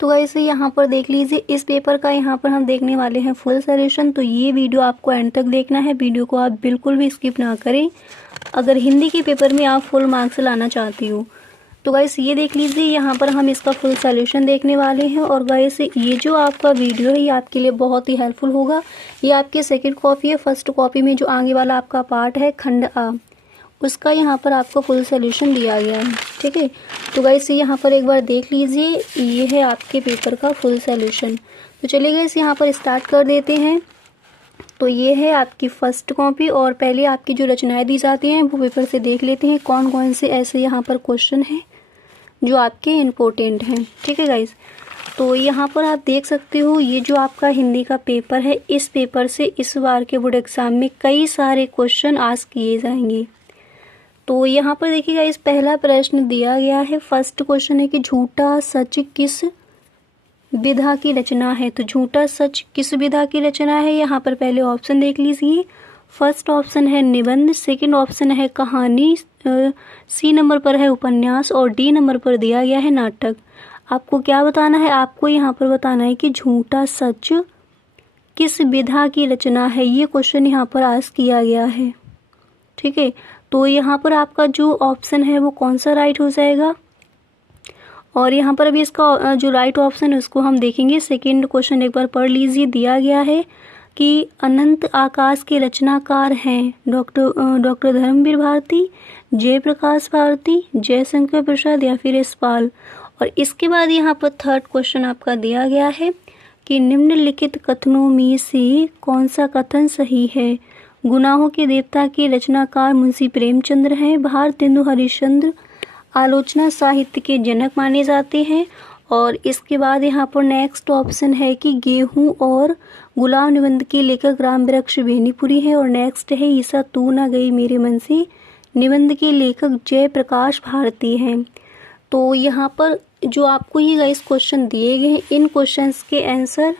तो गाइस यहाँ पर देख लीजिए, इस पेपर का यहाँ पर हम देखने वाले हैं फुल सॉल्यूशन। तो ये वीडियो आपको एंड तक देखना है, वीडियो को आप बिल्कुल भी स्किप ना करें अगर हिंदी के पेपर में आप फुल मार्क्स लाना चाहती हो। तो गाइस ये देख लीजिए, यहाँ पर हम इसका फुल सॉल्यूशन देखने वाले हैं। और गाइस ये जो आपका वीडियो है ये आपके लिए बहुत ही हेल्पफुल होगा। ये आपकी सेकंड कॉपी है। फर्स्ट कॉपी में जो आगे वाला आपका पार्ट है खंड आ, उसका यहाँ पर आपको फुल सॉल्यूशन दिया गया है, ठीक है। तो गाइस यहाँ पर एक बार देख लीजिए, ये है आपके पेपर का फुल सॉल्यूशन। तो चलिए गाइस यहाँ पर स्टार्ट कर देते हैं। तो ये है आपकी फर्स्ट कॉपी और पहले आपकी जो रचनाएं दी जाती हैं वो पेपर से देख लेते हैं कौन कौन से ऐसे यहाँ पर क्वेश्चन हैं जो आपके इम्पोर्टेंट हैं, ठीक है गाइस। तो यहाँ पर आप देख सकते हो, ये जो आपका हिंदी का पेपर है, इस पेपर से इस बार के बोर्ड एग्जाम में कई सारे क्वेश्चन आस्क किए जाएंगे। तो यहाँ पर देखिएगा, इस पहला प्रश्न दिया गया है। फर्स्ट क्वेश्चन है कि झूठा सच किस विधा की रचना है। तो झूठा सच किस विधा की रचना है, यहाँ पर पहले ऑप्शन देख लीजिए। फर्स्ट ऑप्शन है निबंध, सेकंड ऑप्शन है कहानी, सी नंबर पर है उपन्यास और डी नंबर पर दिया गया है नाटक। आपको क्या बताना है, आपको यहाँ पर बताना है कि झूठा सच किस विधा की रचना है। ये क्वेश्चन यहाँ पर आस्क किया गया है, ठीक है। तो यहाँ पर आपका जो ऑप्शन है वो कौन सा राइट हो जाएगा, और यहाँ पर अभी इसका जो राइट ऑप्शन है उसको हम देखेंगे। सेकंड क्वेश्चन एक बार पढ़ लीजिए। दिया गया है कि अनंत आकाश के रचनाकार हैं डॉक्टर धर्मवीर भारती, जयप्रकाश भारती, जयशंकर प्रसाद या फिर यशपाल। और इसके बाद यहाँ पर थर्ड क्वेश्चन आपका दिया गया है कि निम्नलिखित कथनों में से कौन सा कथन सही है। गुनाहों के देवता के रचनाकार मुंशी प्रेमचंद्र हैं। भारतेंदु हरिश्चंद्र आलोचना साहित्य के जनक माने जाते हैं। और इसके बाद यहाँ पर नेक्स्ट ऑप्शन है कि गेहूं और गुलाब निबंध के लेखक राम वृक्ष बेनीपुरी है। और नेक्स्ट है ईसा तू ना गई मेरे मन से निबंध के लेखक जयप्रकाश भारती हैं। तो यहाँ पर जो आपको ये गाइस क्वेश्चन दिए गए हैं, इन क्वेश्चंस के आंसर,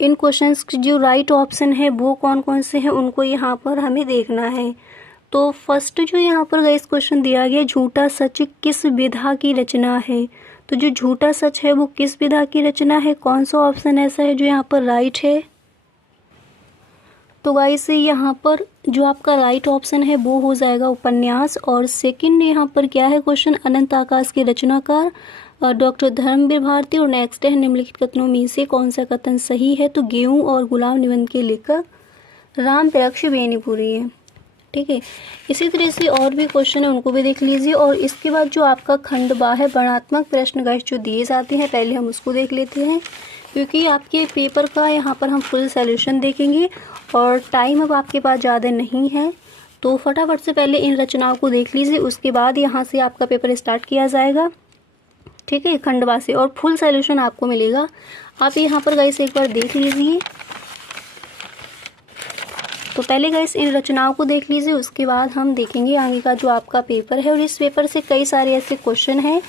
इन क्वेश्चंस के जो राइट ऑप्शन है वो कौन कौन से हैं उनको यहाँ पर हमें देखना है। तो फर्स्ट जो यहाँ पर गाइस क्वेश्चन दिया गया, झूठा सच किस विधा की रचना है। तो जो झूठा सच है वो किस विधा की रचना है, कौन सा ऑप्शन ऐसा है जो यहाँ पर राइट है। तो गाइस यहाँ पर जो आपका राइट ऑप्शन है वो हो जाएगा उपन्यास। और सेकंड यहाँ पर क्या है क्वेश्चन, अनंत आकाश के रचनाकार डॉक्टर धर्मवीर भारती। और नेक्स्ट है निम्नलिखित कथनों में से कौन सा कथन सही है। तो गेहूं और गुलाब निबंध के लेखक राम वृक्ष बेनीपुरी है, ठीक है। इसी तरह से और भी क्वेश्चन है उनको भी देख लीजिए। और इसके बाद जो आपका खंड बा है, वर्णनात्मक प्रश्न गाइस जो दिए जाते हैं, पहले हम उसको देख लेते हैं क्योंकि आपके पेपर का यहाँ पर हम फुल सॉल्यूशन देखेंगे और टाइम अब आपके पास ज़्यादा नहीं है। तो फटाफट से पहले इन रचनाओं को देख लीजिए, उसके बाद यहाँ से आपका पेपर स्टार्ट किया जाएगा, ठीक है, खंडवा से। और फुल सॉल्यूशन आपको मिलेगा। आप यहाँ पर गाइस एक बार देख लीजिए। तो पहले गाइस इन रचनाओं को देख लीजिए, उसके बाद हम देखेंगे आगे का जो आपका पेपर है। और इस पेपर से कई सारे ऐसे क्वेश्चन हैं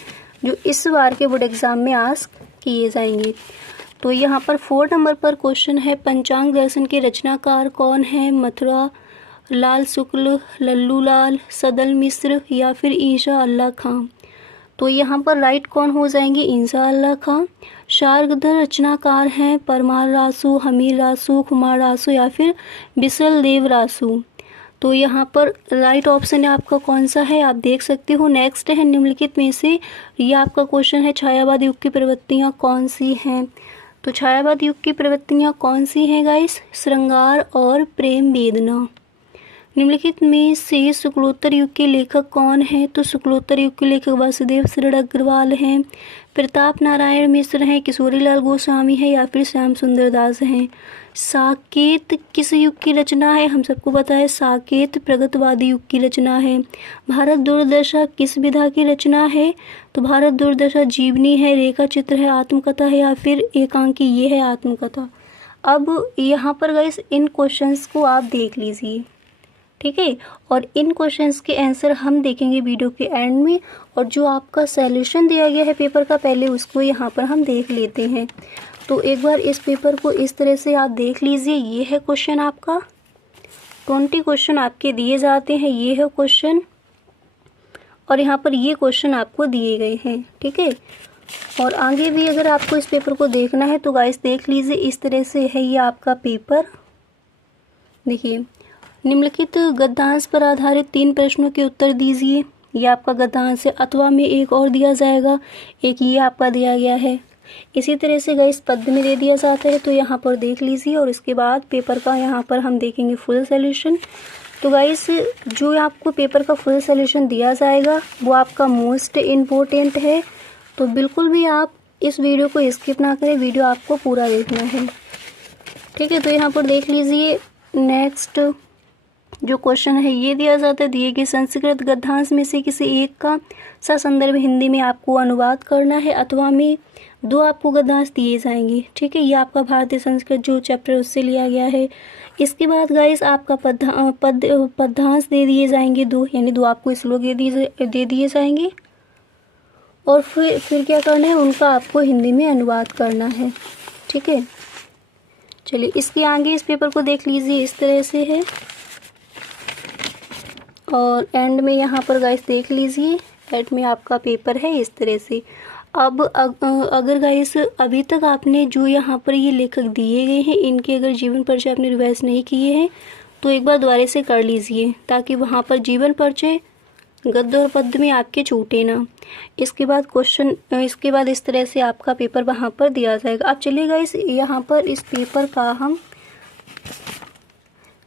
जो इस बार के बोर्ड एग्जाम में आस्क किए जाएंगे। तो यहाँ पर 4 नंबर पर क्वेश्चन है, पंचांग दर्शन के रचनाकार कौन है। मथुरा लाल शुक्ल, लल्लू लाल, सदल मिश्र या फिर ईशा अल्लाह खां। तो यहाँ पर राइट कौन हो जाएंगे, ईशा अल्लाह खां। शार्गध रचनाकार हैं परमार रासु, हमीर रासु, कुमार रासु या फिर बिसल देव रासु। तो यहाँ पर राइट ऑप्शन है आपका कौन सा है, आप देख सकते हो। नेक्स्ट है निम्नलिखित में से, ये आपका क्वेश्चन है, छायावाद युग की प्रवृत्तियाँ कौन सी हैं। तो छायावाद युग की प्रवृत्तियाँ कौन सी हैं गाइस, श्रृंगार और प्रेम वेदना। निम्नलिखित में से शुक्लोत्तर युग के लेखक कौन हैं। तो शुक्लोत्तर युग के लेखक वासुदेव शरण अग्रवाल हैं, प्रताप नारायण मिश्र हैं, किशोरीलाल गोस्वामी हैं या फिर श्याम सुंदर दास हैं। साकेत किस युग की रचना है, हम सबको पता है साकेत प्रगतवादी युग की रचना है। भारत दुर्दशा किस विधा की रचना है। तो भारत दुर्दशा जीवनी है, रेखा चित्र है, आत्मकथा है या फिर एकांकी, ये है आत्मकथा। अब यहाँ पर गाइस इन क्वेश्चंस को आप देख लीजिए, ठीक है। और इन क्वेश्चंस के आंसर हम देखेंगे वीडियो के एंड में। और जो आपका सॉल्यूशन दिया गया है पेपर का, पहले उसको यहाँ पर हम देख लेते हैं। तो एक बार इस पेपर को इस तरह से आप देख लीजिए। ये है क्वेश्चन आपका, 20 क्वेश्चन आपके दिए जाते हैं, ये है क्वेश्चन। और यहाँ पर ये क्वेश्चन आपको दिए गए हैं, ठीक है। और आगे भी अगर आपको इस पेपर को देखना है तो गाइस देख लीजिए, इस तरह से है ये आपका पेपर। देखिए, निम्नलिखित गद्यांश पर आधारित 3 प्रश्नों के उत्तर दीजिए। ये आपका गद्यांश है, अथवा में एक और दिया जाएगा, एक ये आपका दिया गया है। इसी तरह से गाइस पद्य में दे दिया जाता है, तो यहाँ पर देख लीजिए। और इसके बाद पेपर का यहाँ पर हम देखेंगे फुल सोल्यूशन। तो गाइस जो आपको पेपर का फुल सोल्यूशन दिया जाएगा वो आपका मोस्ट इम्पोर्टेंट है, तो बिल्कुल भी आप इस वीडियो को स्किप ना करें, वीडियो आपको पूरा देखना है। ठीक है, तो यहाँ पर देख लीजिए, नेक्स्ट जो क्वेश्चन है ये दिया जाता है, दिए गए संस्कृत गद्यांश में से किसी एक का ससंदर्भ हिंदी में आपको अनुवाद करना है, अथवा में 2 आपको गद्यांश दिए जाएंगे। ठीक है, ये आपका भारतीय संस्कृत जो चैप्टर उससे लिया गया है। इसके बाद गाइस आपका पद्यांश दे दिए जाएंगे 2, यानी 2 आपको श्लोक दे दिए जाएंगे, और फिर क्या करना है, उनका आपको हिंदी में अनुवाद करना है। ठीक है, चलिए इसके आगे इस पेपर को देख लीजिए, इस तरह से है। और एंड में यहाँ पर गाइस देख लीजिए, एंड में आपका पेपर है इस तरह से। अब अगर गाइस अभी तक आपने जो यहाँ पर ये लेखक दिए गए हैं इनके अगर जीवन परिचय आपने रिवाइज नहीं किए हैं तो एक बार दोबारा से कर लीजिए, ताकि वहाँ पर जीवन परिचय गद्य और पद्य में आपके छूटे ना। इसके बाद इसके बाद इस तरह से आपका पेपर वहाँ पर दिया जाएगा। अब चलिए गाइस यहाँ पर इस पेपर का हम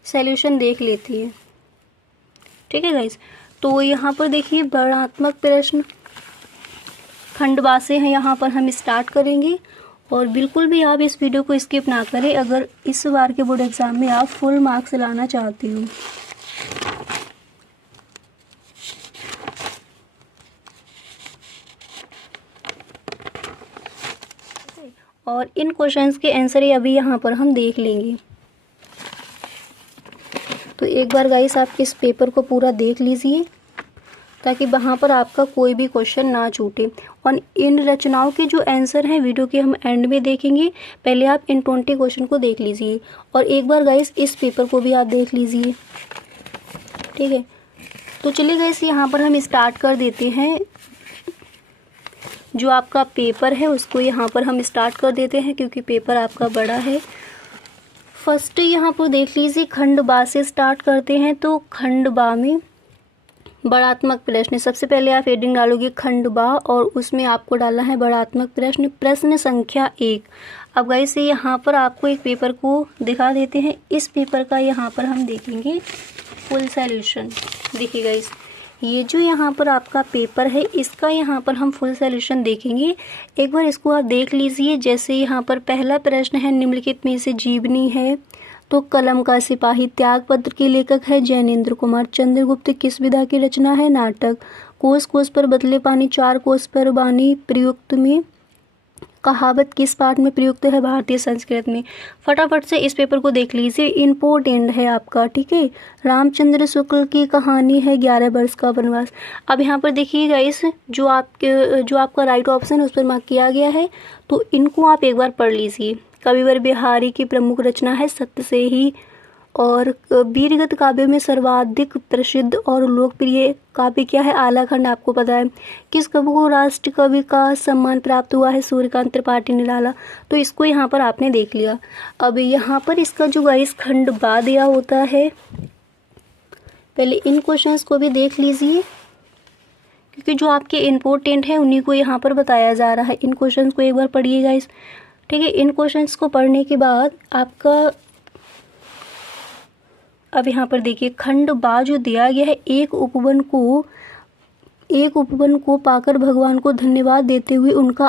सॉल्यूशन देख लेते हैं। ठीक है गाइस, तो यहाँ पर देखिए वर्णनात्मक प्रश्न खंड बा से हैं, यहाँ पर हम स्टार्ट करेंगे। और बिल्कुल भी आप इस वीडियो को स्किप ना करें अगर इस बार के बोर्ड एग्जाम में आप फुल मार्क्स लाना चाहते हो। और इन क्वेश्चंस के आंसर ही अभी यहाँ पर हम देख लेंगे। तो एक बार गाइस आप इस पेपर को पूरा देख लीजिए, ताकि वहाँ पर आपका कोई भी क्वेश्चन ना छूटे। और इन रचनाओं के जो आंसर हैं वीडियो के हम एंड में देखेंगे, पहले आप इन 20 क्वेश्चन को देख लीजिए। और एक बार गाइस इस पेपर को भी आप देख लीजिए। ठीक है, तो चलिए गाइस यहाँ पर हम स्टार्ट कर देते हैं। जो आपका पेपर है उसको यहाँ पर हम स्टार्ट कर देते हैं, क्योंकि पेपर आपका बड़ा है। फर्स्ट यहाँ पर देख लीजिए, खंड बा से स्टार्ट करते हैं। तो खंड बा में वर्णनात्मक प्रश्न, सबसे पहले आप हेडिंग डालोगे खंड बा और उसमें आपको डालना है वर्णनात्मक प्रश्न, प्रश्न संख्या 1। अब गाइस यहाँ पर आपको एक पेपर को दिखा देते हैं। इस पेपर का यहाँ पर हम देखेंगे फुल सॉल्यूशन। देखिए गाइस, ये जो यहाँ पर आपका पेपर है इसका यहाँ पर हम फुल सॉल्यूशन देखेंगे। एक बार इसको आप देख लीजिए। जैसे यहाँ पर पहला प्रश्न है, निम्नलिखित में से जीवनी है तो कलम का सिपाही त्यागपत्र के लेखक है जैनेन्द्र कुमार। चंद्रगुप्त किस विधा की रचना है? नाटक। कोस कोस पर बदले पानी, 4 कोस पर वाणी प्रयुक्त में कहावत किस पाठ में प्रयुक्त है? भारतीय संस्कृत में। फटाफट से इस पेपर को देख लीजिए, इम्पोर्टेंट है आपका। ठीक है, रामचंद्र शुक्ल की कहानी है 11 वर्ष का वनवास। अब यहाँ पर देखिए गाइस, जो आपका राइट ऑप्शन है उस पर मार्क किया गया है, तो इनको आप एक बार पढ़ लीजिए। कविवर बिहारी की प्रमुख रचना है सत्य से ही। और वीरगत काव्य में सर्वाधिक प्रसिद्ध और लोकप्रिय काव्य क्या है? आलाखंड, आपको पता है। किस कवि को राष्ट्र कवि का सम्मान प्राप्त हुआ है? सूर्यकांत त्रिपाठी निराला। तो इसको यहाँ पर आपने देख लिया। अब यहाँ पर इसका जो गाइस खंड बा दिया होता है, पहले इन क्वेश्चंस को भी देख लीजिए, क्योंकि जो आपके इम्पोर्टेंट है उन्हीं को यहाँ पर बताया जा रहा है। इन क्वेश्चंस को एक बार पढ़िए गाइस। ठीक है, इन क्वेश्चंस को पढ़ने के बाद आपका अब यहाँ पर देखिए, खंड बा जो दिया गया है, एक उपवन को पाकर भगवान को धन्यवाद देते हुए उनका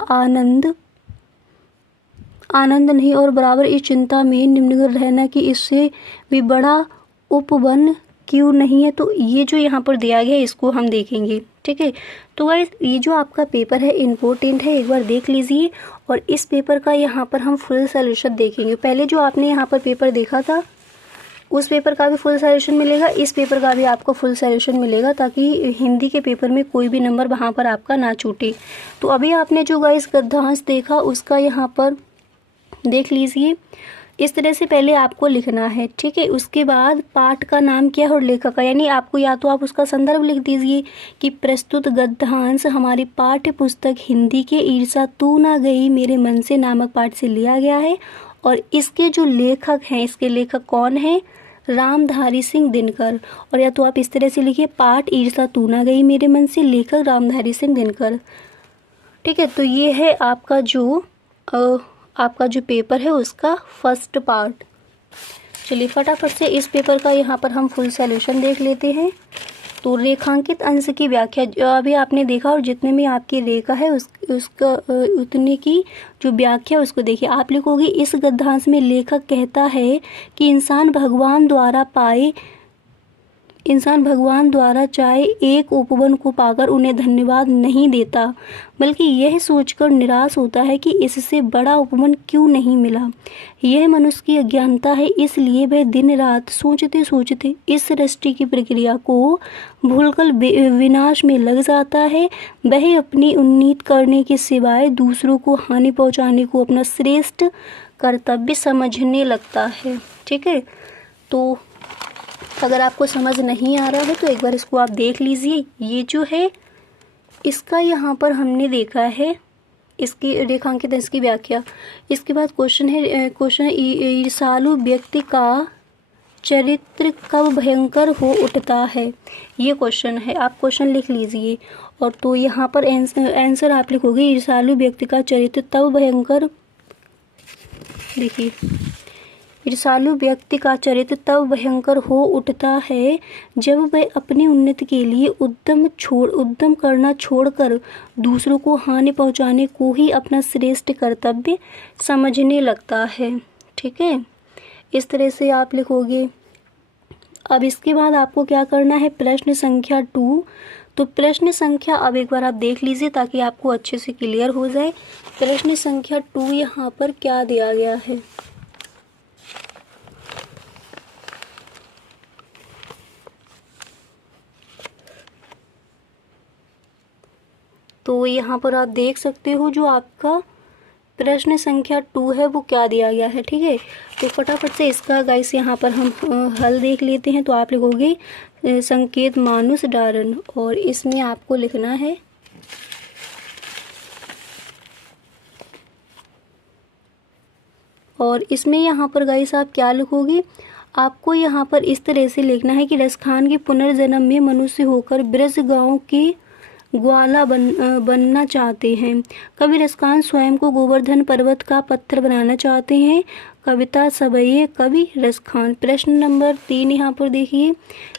आनंद नहीं और बराबर इस चिंता में निम्नगर रहना कि इससे भी बड़ा उपवन क्यों नहीं है। तो ये जो यहाँ पर दिया गया है इसको हम देखेंगे। ठीक है, तो गाइस ये जो आपका पेपर है इम्पोर्टेंट है, एक बार देख लीजिए। और इस पेपर का यहाँ पर हम फुल सॉल्यूशन देखेंगे। पहले जो आपने यहाँ पर पेपर देखा था उस पेपर का भी फुल सॉल्यूशन मिलेगा, इस पेपर का भी आपको फुल सॉल्यूशन मिलेगा, ताकि हिंदी के पेपर में कोई भी नंबर वहाँ पर आपका ना छूटे। तो अभी आपने जो गाइस गद्यांश देखा उसका यहाँ पर देख लीजिए। इस तरह से पहले आपको लिखना है, ठीक है। उसके बाद पाठ का नाम क्या है और लेखक का, यानी आपको या तो आप उसका संदर्भ लिख दीजिए कि प्रस्तुत गद्यांश हमारी पाठ्य पुस्तक हिंदी के ईर्षा तू ना गई मेरे मन से नामक पाठ से लिया गया है, और इसके जो लेखक हैं, इसके लेखक कौन हैं, रामधारी सिंह दिनकर। और या तो आप इस तरह से लिखिए पाठ ईर्षा तू ना गई मेरे मन से, लेखक रामधारी सिंह दिनकर, ठीक है। तो ये है आपका जो पेपर है उसका फर्स्ट पार्ट। चलिए फटाफट से इस पेपर का यहाँ पर हम फुल सॉल्यूशन देख लेते हैं। तो रेखांकित अंश की व्याख्या, जो अभी आपने देखा, और जितने में आपकी रेखा है उसका उतने की जो व्याख्या उसको देखिए। आप लिखोगे इस गद्यांश में लेखक कहता है कि इंसान भगवान द्वारा चाहे एक उपवन को पाकर उन्हें धन्यवाद नहीं देता, बल्कि यह सोचकर निराश होता है कि इससे बड़ा उपवन क्यों नहीं मिला। यह मनुष्य की अज्ञानता है, इसलिए वह दिन रात सोचते सोचते इस सृष्टि की प्रक्रिया को भूलकर विनाश में लग जाता है। वह अपनी उन्नति करने के सिवाय दूसरों को हानि पहुंचाने को अपना श्रेष्ठ कर्तव्य समझने लगता है, ठीक है। तो अगर आपको समझ नहीं आ रहा है तो एक बार इसको आप देख लीजिए। ये जो है इसका यहाँ पर हमने देखा है इसकी रेखांकित अंश की व्याख्या। इसके बाद क्वेश्चन है ईर्ष्यालु व्यक्ति का चरित्र कब भयंकर हो उठता है, ये क्वेश्चन है। आप क्वेश्चन लिख लीजिए। और तो यहाँ पर आंसर आप लिखोगे ईर्ष्यालु व्यक्ति का चरित्र तब भयंकर, देखिए ईर्ष्यालु व्यक्ति का चरित्र तब भयंकर हो उठता है जब वह अपनी उन्नति के लिए उद्यम करना छोड़कर दूसरों को हानि पहुंचाने को ही अपना श्रेष्ठ कर्तव्य समझने लगता है, ठीक है। इस तरह से आप लिखोगे। अब इसके बाद आपको क्या करना है, प्रश्न संख्या 2। तो प्रश्न संख्या अब एक बार आप देख लीजिए ताकि आपको अच्छे से क्लियर हो जाए। प्रश्न संख्या 2 यहाँ पर क्या दिया गया है। तो यहाँ पर आप देख सकते हो जो आपका प्रश्न संख्या 2 है वो क्या दिया गया है, ठीक है। तो फटाफट से इसका गाइस यहाँ पर हम हल देख लेते हैं। तो आप लिखोगे संकेत मानुष डारण, और इसमें आपको लिखना है और इसमें यहाँ पर गाइस आप क्या लिखोगे, आपको यहाँ पर इस तरह से लिखना है कि रसखान के पुनर्जन्म में मनुष्य होकर ब्रज गांव के ग्वाला बनना चाहते हैं। कवि रसखान स्वयं को गोवर्धन पर्वत का पत्थर बनाना चाहते हैं। कविता सबैये कवि रसखान। प्रश्न नंबर 3 यहाँ पर देखिए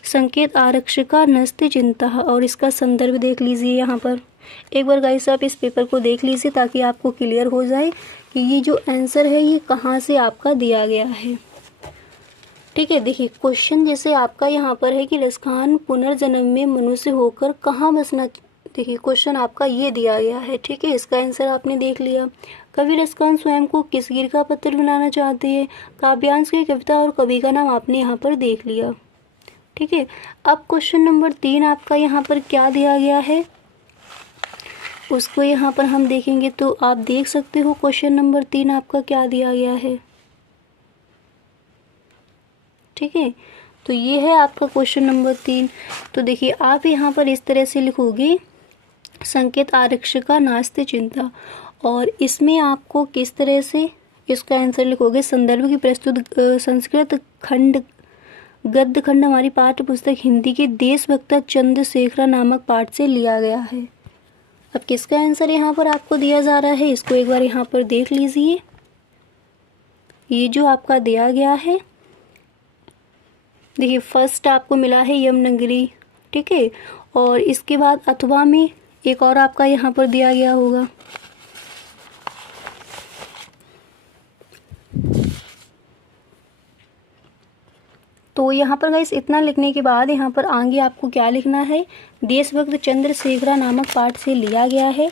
संकेत आरक्षका नस्ते चिंता, और इसका संदर्भ देख लीजिए। यहाँ पर एक बार गाइस आप इस पेपर को देख लीजिए ताकि आपको क्लियर हो जाए कि ये जो आंसर है ये कहाँ से आपका दिया गया है, ठीक है। देखिए क्वेश्चन जैसे आपका यहाँ पर है कि रसखान पुनर्जन्म में मनुष्य होकर कहाँ बसना, देखिए क्वेश्चन आपका ये दिया गया है, ठीक है। इसका आंसर आपने देख लिया। कवि रसखान स्वयं को किस गिर का पत्र बनाना चाहते हैं, काव्यांश की कविता और कवि का नाम आपने यहाँ पर देख लिया, ठीक है। अब क्वेश्चन नंबर 3 आपका यहाँ पर क्या दिया गया है उसको यहाँ पर हम देखेंगे। तो आप देख सकते हो क्वेश्चन नंबर 3 आपका क्या दिया गया है, ठीक है। तो ये है आपका क्वेश्चन नंबर 3। तो देखिए आप यहाँ पर इस तरह से लिखोगे संकेत आरक्षका नास्ते चिंता, और इसमें आपको किस तरह से इसका आंसर लिखोगे, संदर्भ की प्रस्तुत संस्कृत खंड गद्य खंड हमारी पाठ्य पुस्तक हिंदी के देशभक्ता चंद्रशेखर नामक पाठ से लिया गया है। अब किसका आंसर यहाँ पर आपको दिया जा रहा है इसको एक बार यहाँ पर देख लीजिए। ये जो आपका दिया गया है देखिए फर्स्ट आपको मिला है यमनगरी, ठीक है। और इसके बाद अथवा में एक और आपका यहाँ पर दिया गया होगा, तो यहाँ पर गाइस इतना लिखने के बाद यहाँ पर आगे आपको क्या लिखना है, देशभक्त चंद्रशेखर नामक पाठ से लिया गया है।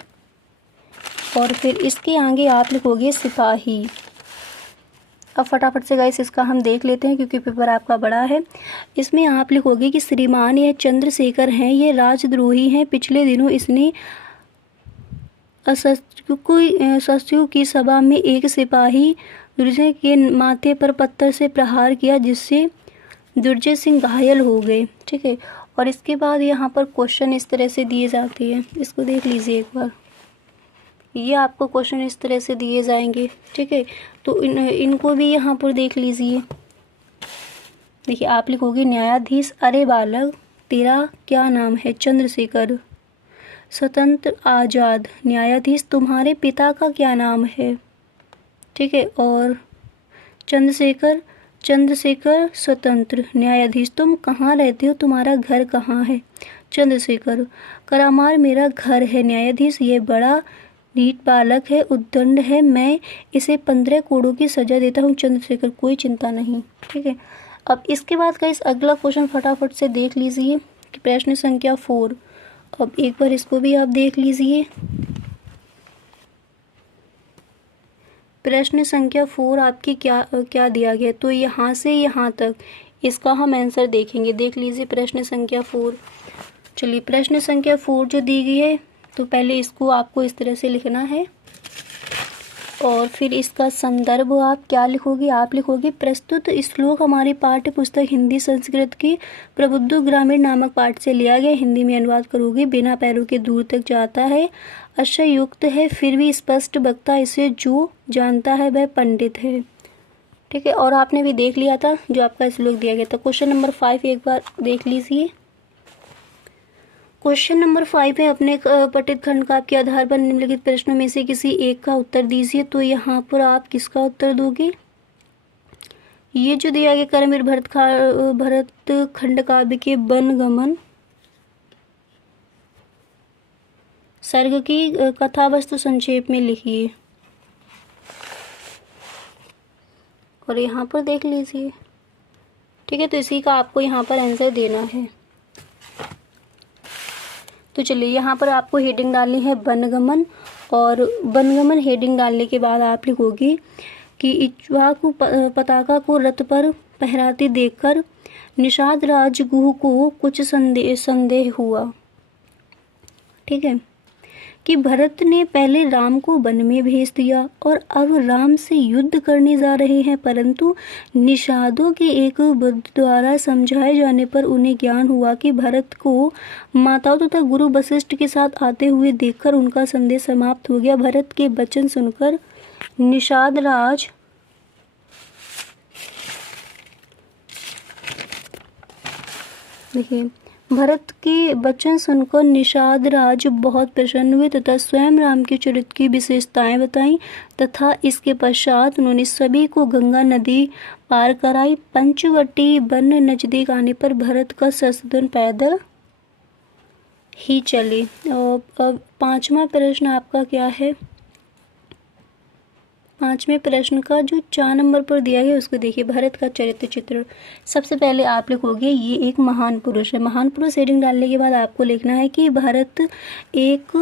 और फिर इसके आगे आप लिखोगे सिपाही। अब फटाफट से गाइस इसका हम देख लेते हैं क्योंकि पेपर आपका बड़ा है। इसमें आप लिखोगे कि श्रीमान यह चंद्रशेखर हैं, ये राजद्रोही हैं। पिछले दिनों इसने शत्रुओं की सभा में एक सिपाही दुर्जय के माथे पर पत्थर से प्रहार किया, जिससे दुर्जय सिंह घायल हो गए। ठीक है, और इसके बाद यहाँ पर क्वेश्चन इस तरह से दिए जाते हैं, इसको देख लीजिए एक बार। ये आपको क्वेश्चन इस तरह से दिए जाएंगे। ठीक है, तो इनको भी यहाँ पर देख लीजिए। देखिए, आप लिखोगे न्यायाधीश, अरे बालक तेरा क्या नाम है? चंद्रशेखर। स्वतंत्र आजाद, न्यायाधीश तुम्हारे पिता का क्या नाम है? ठीक है, और चंद्रशेखर, चंद्रशेखर स्वतंत्र, न्यायाधीश तुम कहाँ रहते हो? तुम्हारा घर कहाँ है? चंद्रशेखर, करामार मेरा घर है। न्यायाधीश, ये बड़ा नीट बालक है, उद्दंड है, मैं इसे 15 कोड़ों की सजा देता हूँ। चंद्रशेखर, कोई चिंता नहीं। ठीक है, अब इसके बाद का इस अगला क्वेश्चन फटाफट से देख लीजिए कि प्रश्न संख्या 4। अब एक बार इसको भी आप देख लीजिए। प्रश्न संख्या 4 आपकी क्या दिया गया, तो यहाँ से यहाँ तक इसका हम आंसर देखेंगे। देख लीजिए प्रश्न संख्या 4। चलिए, प्रश्न संख्या 4 जो दी गई है, तो पहले इसको आपको इस तरह से लिखना है और फिर इसका संदर्भ आप क्या लिखोगे? आप लिखोगे प्रस्तुत श्लोक हमारी पाठ्य पुस्तक हिंदी संस्कृत की प्रबुद्ध ग्रामीण नामक पाठ से लिया गया। हिंदी में अनुवाद करोगे। बिना पैरों के दूर तक जाता है, अक्षय युक्त है, फिर भी स्पष्ट बकता, इसे जो जानता है वह पंडित है। ठीक है, और आपने भी देख लिया था जो आपका श्लोक दिया गया था। क्वेश्चन नंबर 5 एक बार देख लीजिए। क्वेश्चन नंबर 5 है, अपने पठित खंड का आपके आधार पर निम्नलिखित प्रश्नों में से किसी एक का उत्तर दीजिए। तो यहाँ पर आप किसका उत्तर दोगे? ये जो दिया गया कर्मवीर भरत खंड काव्य के वनगमन सर्ग की कथा वस्तु संक्षेप में लिखिए, और यहाँ पर देख लीजिए। ठीक है, तो इसी का आपको यहाँ पर आंसर देना है। तो चलिए, यहाँ पर आपको हेडिंग डालनी है वनगमन, और वनगमन हेडिंग डालने के बाद आप लिखोगे कि इक्ष्वाकु पताका को रथ पर फहराते देखकर निषाद राजगुह को कुछ संदेह हुआ। ठीक है, कि भरत ने पहले राम को वन में भेज दिया और अब राम से युद्ध करने जा रहे हैं, परंतु निषादों के एक बुद्ध द्वारा समझाए जाने पर उन्हें ज्ञान हुआ कि भरत को माताओं तथा गुरु वशिष्ठ के साथ आते हुए देखकर उनका संदेश समाप्त हो गया। भरत के वचन सुनकर निषाद राज देखिए भरत के वचन सुनकर निषाद राज बहुत प्रसन्न हुए तथा स्वयं राम के चरित्र की विशेषताएं बताईं, तथा इसके पश्चात उन्होंने सभी को गंगा नदी पार कराई। पंचवटी वन नजदीक आने पर भरत का शत्रुघ्न पैदल ही चले। अब 5वां प्रश्न आपका क्या है? 5वें प्रश्न का जो 4 नंबर पर दिया गया उसको देखिए। भरत का चरित्र चित्रण। सबसे पहले आप लिखोगे ये एक महान पुरुष है। महान पुरुष हेडिंग डालने के बाद आपको लिखना है कि भरत एक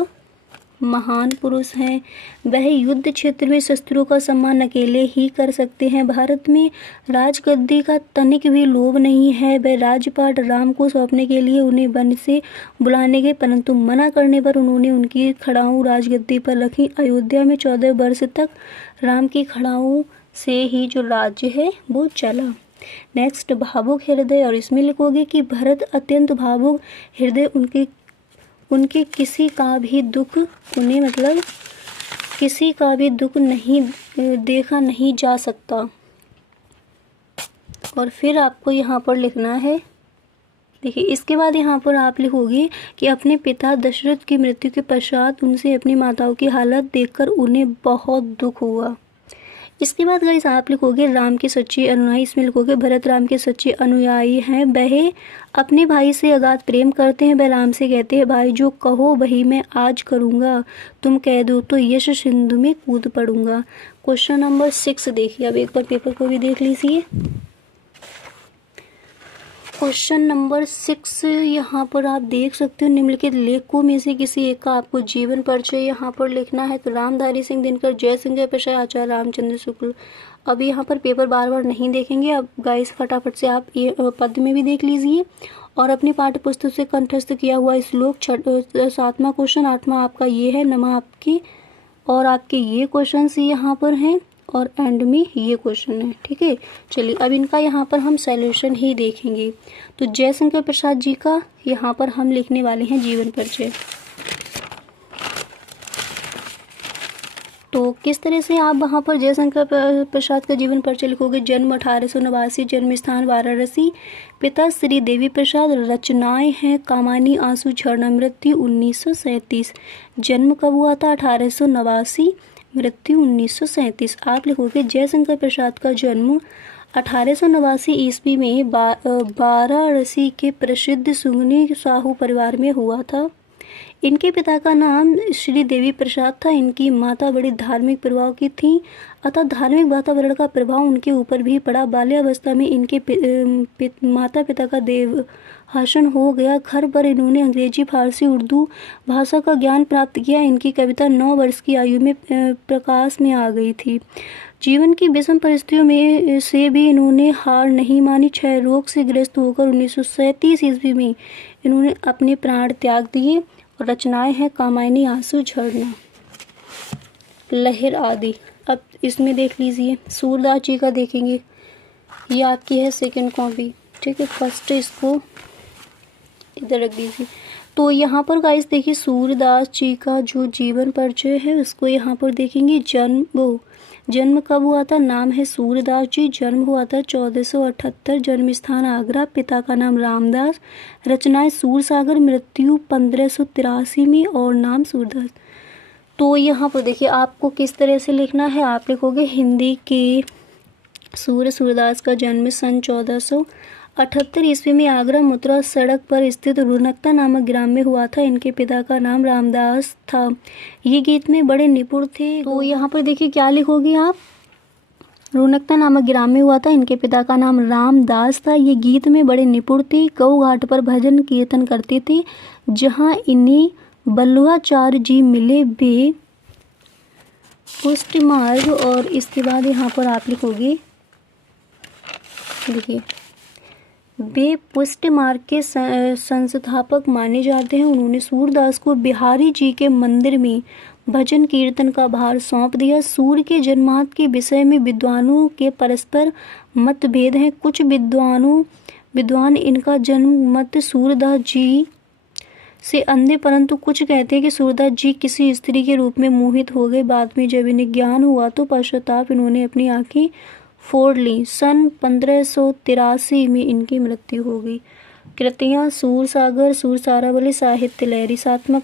महान पुरुष हैं। वह युद्ध क्षेत्र में शस्त्रों का सम्मान अकेले ही कर सकते हैं। भारत में राजगद्दी का तनिक भी लोभ नहीं है। वह राजपाट राम को सौंपने के लिए उन्हें वन से बुलाने गए, परंतु मना करने पर उन्होंने उनकी खड़ाऊ राजगद्दी पर रखी। अयोध्या में 14 वर्ष तक राम की खड़ाऊ से ही जो राज्य है वो चला। नेक्स्ट, भावुक हृदय, और इसमें लिखोगे कि भरत अत्यंत भावुक हृदय, उनके किसी का भी दुख उन्हें मतलब किसी का भी दुख नहीं देखा नहीं जा सकता। और फिर आपको यहाँ पर लिखना है, देखिए इसके बाद यहाँ पर आप लिखोगे कि अपने पिता दशरथ की मृत्यु के पश्चात उनसे अपनी माताओं की हालत देखकर उन्हें बहुत दुख हुआ। इसके बाद गाइस आप लिखोगे राम के सच्चे अनुयायी। इसमें लिखोगे भरत राम के सच्चे अनुयायी हैं। वह अपने भाई से अगाध प्रेम करते हैं। वह राम से कहते हैं, भाई जो कहो वही मैं आज करूँगा, तुम कह दो तो यश सिंधु में कूद पड़ूंगा। क्वेश्चन नंबर 6 देखिए। अब एक बार पेपर को भी देख लीजिए। क्वेश्चन नंबर 6 यहाँ पर आप देख सकते हो, निम्नलिखित लेखकों में से किसी एक का आपको जीवन परिचय यहाँ पर लिखना है। तो रामधारी सिंह दिनकर, जय सिंह जयप्रकाश, आचार्य रामचंद्र शुक्ल। अब यहाँ पर पेपर बार बार नहीं देखेंगे। अब गाइस फटाफट से आप ये पद में भी देख लीजिए और अपनी पाठ्य पुस्तक से कंठस्थ किया हुआ श्लोक 7वां क्वेश्चन 8वां आपका ये है। नमः आपकी और आपके ये क्वेश्चंस यहाँ पर हैं और एंड में ये क्वेश्चन है। ठीक है, चलिए अब इनका यहाँ पर हम सॉल्यूशन ही देखेंगे। तो जयशंकर प्रसाद जी का यहाँ पर हम लिखने वाले हैं जीवन परिचय। तो किस तरह से आप वहाँ पर जयशंकर प्रसाद का जीवन परिचय लिखोगे? जन्म 1889, जन्म स्थान वाराणसी, पिता श्री देवी प्रसाद, रचनाएं हैं कामानी आंसू झरना, मृत्यु 1937। जन्म कब हुआ था? 1889, मृत्यु 1937। आप लिखोगे जयशंकर प्रसाद का जन्म 1889 ईस्वी में वाराणसी के प्रसिद्ध सुगनी साहू परिवार में हुआ था। इनके पिता का नाम श्री देवी प्रसाद था। इनकी माता बड़ी धार्मिक प्रभाव की थी, अतः धार्मिक वातावरण का प्रभाव उनके ऊपर भी पड़ा। बाल्यावस्था में इनके माता पिता का देवहासन हो गया। घर पर इन्होंने अंग्रेजी, फारसी, उर्दू भाषा का ज्ञान प्राप्त किया। इनकी कविता 9 वर्ष की आयु में प्रकाश में आ गई थी। जीवन की विषम परिस्थितियों में से भी इन्होंने हार नहीं मानी। क्षय रोग से ग्रस्त होकर 1937 ईस्वी में इन्होंने अपने प्राण त्याग दिए। रचनाएं हैं कामायनी आंसू झरना, लहर आदि। अब इसमें देख लीजिए, सूरदास जी का देखेंगे। ये आपकी है सेकंड कॉपी। ठीक है, फर्स्ट इसको इधर रख दीजिए। तो यहाँ पर गाइस देखिए, सूरदास जी का जो जीवन परिचय है उसको यहाँ पर देखेंगे। जन्म कब हुआ था? नाम है सूरदास जी, जन्म हुआ था 1478, जन्म स्थान आगरा, पिता का नाम रामदास, रचनाएं सूरसागर, मृत्यु 1583 में और नाम सूरदास। तो यहाँ पर देखिए आपको किस तरह से लिखना है। आप लिखोगे हिंदी के सूरदास का जन्म सन 1478 ईस्वी में आगरा मथुरा सड़क पर स्थित रुनकता नामक ग्राम में हुआ था। इनके पिता का नाम रामदास था। ये गीत में बड़े निपुण थे। तो यहाँ पर देखिए क्या लिखोगे आप? रुनकता नामक ग्राम में हुआ था। इनके पिता का नाम रामदास था। ये गीत में बड़े निपुण थे। गौ घाट पर भजन कीर्तन करते थे। जहाँ इन्हें बल्लवाचार्य जी मिले वे पुष्ट मार्ग। और इसके बाद यहाँ पर आप लिखोगे, देखिए वे पुष्ट मार्ग के संस्थापक माने जाते हैं। उन्होंने सूरदास को बिहारी जी के मंदिर में भजन कीर्तन का भार सौंप दिया। सूर्य के जन्मांत के विषय में विद्वानों के परस्पर मतभेद हैं। कुछ विद्वान इनका जन्म मत सूरदास जी से अंधे, परंतु कुछ कहते हैं कि सूरदास जी किसी स्त्री के रूप में मोहित हो गए। बाद में जब इन्हें ज्ञान हुआ तो पश्चाताप इन्होंने अपनी आंखें फोड़ ली। सन 1583 में इनकी मृत्यु हो गई। कृतियाँ सूरसागर, सूरसारावली, साहित्य लहरी। सातवां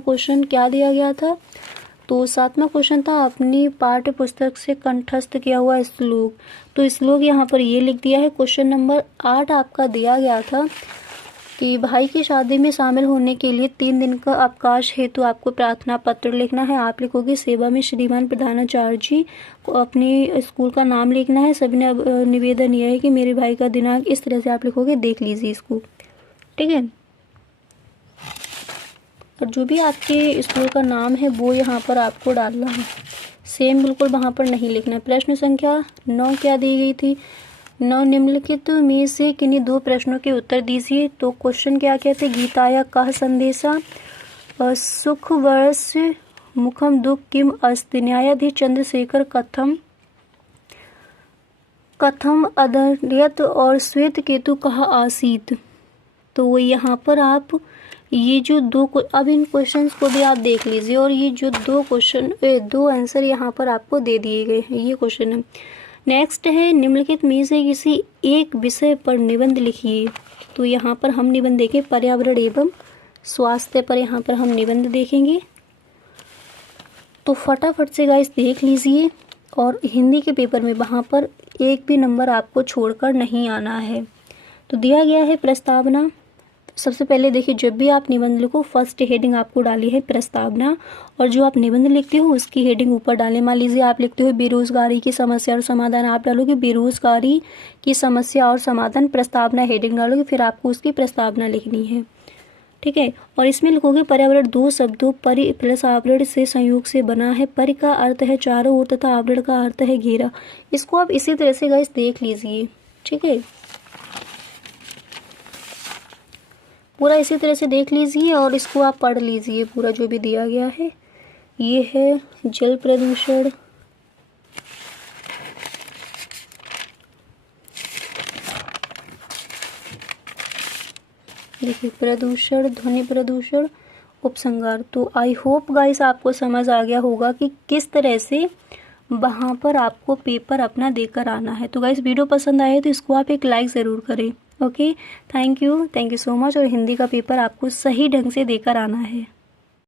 क्वेश्चन क्या दिया गया था? तो सातवां क्वेश्चन था अपनी पाठ्य पुस्तक से कंठस्थ किया हुआ श्लोक। तो श्लोक यहाँ पर ये लिख दिया है। क्वेश्चन नंबर 8 आपका दिया गया था कि भाई की शादी में शामिल होने के लिए 3 दिन का अवकाश हेतु आपको प्रार्थना पत्र लिखना है। आप लिखोगे सेवा में श्रीमान प्रधानाचार्य जी को अपने स्कूल का नाम लिखना है। सभी ने निवेदन यह है कि मेरे भाई का दिनांक, इस तरह से आप लिखोगे। देख लीजिए इसको, ठीक है। और जो भी आपके स्कूल का नाम है वो यहाँ पर आपको डालना है। सेम बिल्कुल वहाँ पर नहीं लिखना। प्रश्न संख्या 9 क्या दी गई थी? 9 निम्नलिखित में से किन्हीं 2 प्रश्नों के उत्तर दीजिए। तो क्वेश्चन क्या कहते? गीताया कह संदेशा, सुख वर्ष मुखम दुख किम अस्ति, न्यायाधीश चंद्रशेखर कथम अदर्यत और श्वेत केतु कहा आसीत। तो यहाँ पर आप ये जो अब इन क्वेश्चंस को भी आप देख लीजिए। और ये जो 2 आंसर यहाँ पर आपको दे दिए गए हैं, ये क्वेश्चन है। नेक्स्ट है निम्नलिखित में से किसी एक विषय पर निबंध लिखिए। तो यहाँ पर हम निबंध देखें पर्यावरण एवं स्वास्थ्य पर, यहाँ पर हम निबंध देखेंगे। तो फटाफट से गाइस देख लीजिए। और हिंदी के पेपर में वहाँ पर एक भी नंबर आपको छोड़कर नहीं आना है। तो दिया गया है प्रस्तावना। सबसे पहले देखिए, जब भी आप निबंध लिखो फर्स्ट हेडिंग आपको डाली है प्रस्तावना, और जो आप निबंध लिखते हो उसकी हेडिंग ऊपर डालें। मान लीजिए आप लिखते हो बेरोजगारी की समस्या और समाधान, आप डालोगे बेरोजगारी की समस्या और समाधान, प्रस्तावना हेडिंग डालोगे, फिर आपको उसकी प्रस्तावना लिखनी है, ठीक है। और इसमें लिखोगे पर्यावरण 2 शब्दों परि प्लस आवरण से संयोग से बना है। परि का अर्थ है चारों ओर तथा आवरण का अर्थ है घेरा। इसको आप इसी तरह से गाइस देख लीजिए, ठीक है। पूरा इसी तरह से देख लीजिए और इसको आप पढ़ लीजिए पूरा जो भी दिया गया है, ये है जल प्रदूषण, देखिए प्रदूषण, ध्वनि प्रदूषण, उपसंहार। तो आई होप गाइस आपको समझ आ गया होगा कि किस तरह से वहाँ पर आपको पेपर अपना देकर आना है। तो गाइस वीडियो पसंद आए तो इसको आप एक लाइक ज़रूर करें। Okay, thank you so much. और हिंदी का पेपर आपको सही ढंग से देकर आना है।